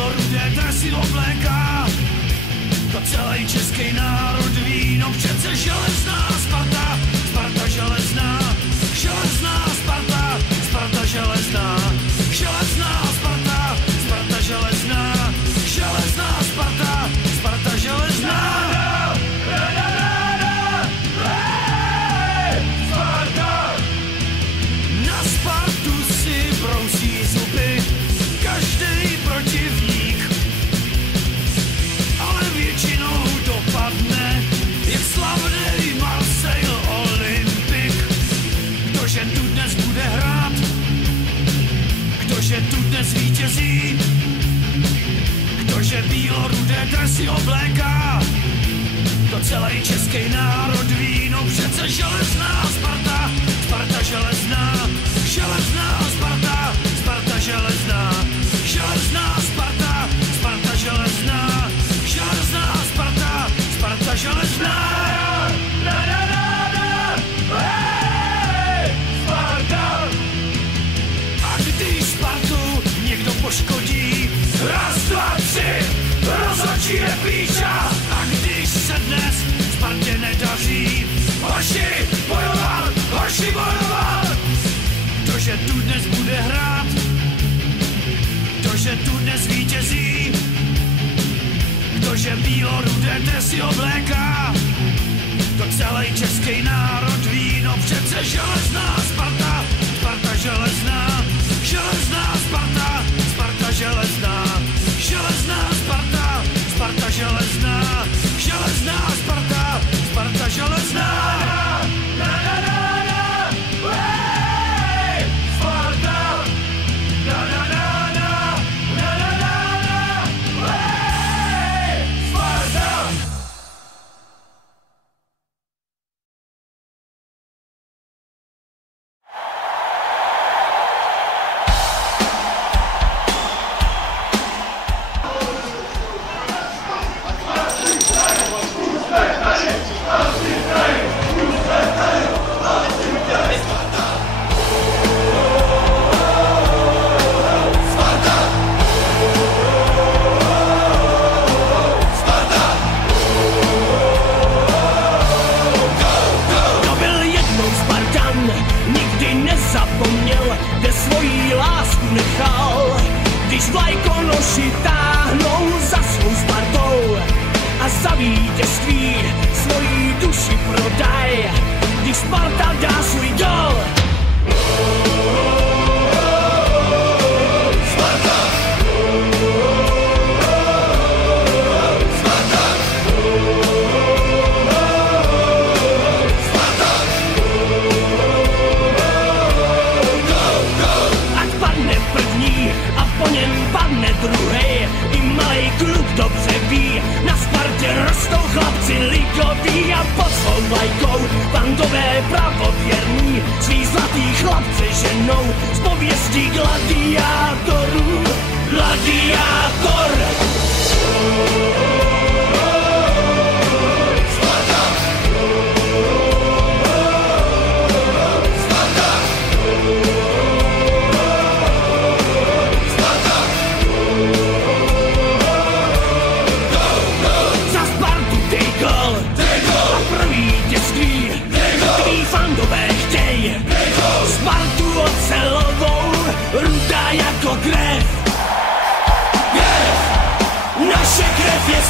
bílorudé dresy obléká. To celý český národ ví, no přece železná Sparta, Sparta železná, železná Sparta, Sparta železná, železná Sparta, Sparta železná, železná Sparta, Sparta železná. Na Spartu si brousí zuby každý protivník, ale většinou dopadne jak slavný Marseille Olympic. Kdože tu dnes bude hrát, kdože tu dnes vítězí, kdože bílorudé dresy obléká, to celý český národ ví, no přece železná Sparta, Sparta železná, železná Sparta, Sparta železná, železná Sparta, Sparta železná, železná Sparta, Sparta železná. A když Spartu někdo poškodí, raz, dva, tři, rozhodčí je píča. A když se dnes Spartě nedaří, hoši bojovat, hoši bojovat. Kdože tu dnes bude hrát, kdože tu dnes vítězí, kdože bílorudé dresy obléká, to celý český národ ví, no přece železná Sparta, Sparta železná, železná Sparta, Sparta železná, železná Sparta, Sparta železná, železná Sparta, Sparta železná. Naše krev je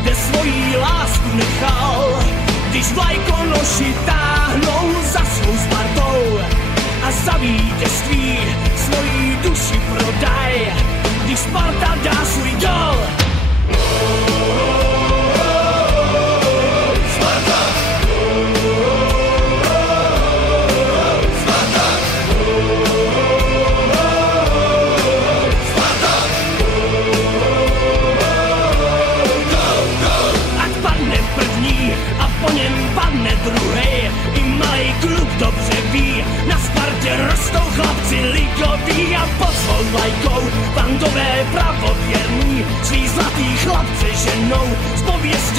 kde svojí lásku nechal. Když vlajkonoši táhnou za svou Spartou a za vítězství svojí duši prodaj, když Sparta dá svůj gol. Po něm padne druhej, i malej klub dobře ví, na Spartě rostou chlapci ligoví a pod svou vlajkou bandové pravověrní svý zlatý chlapce ženou z pověstí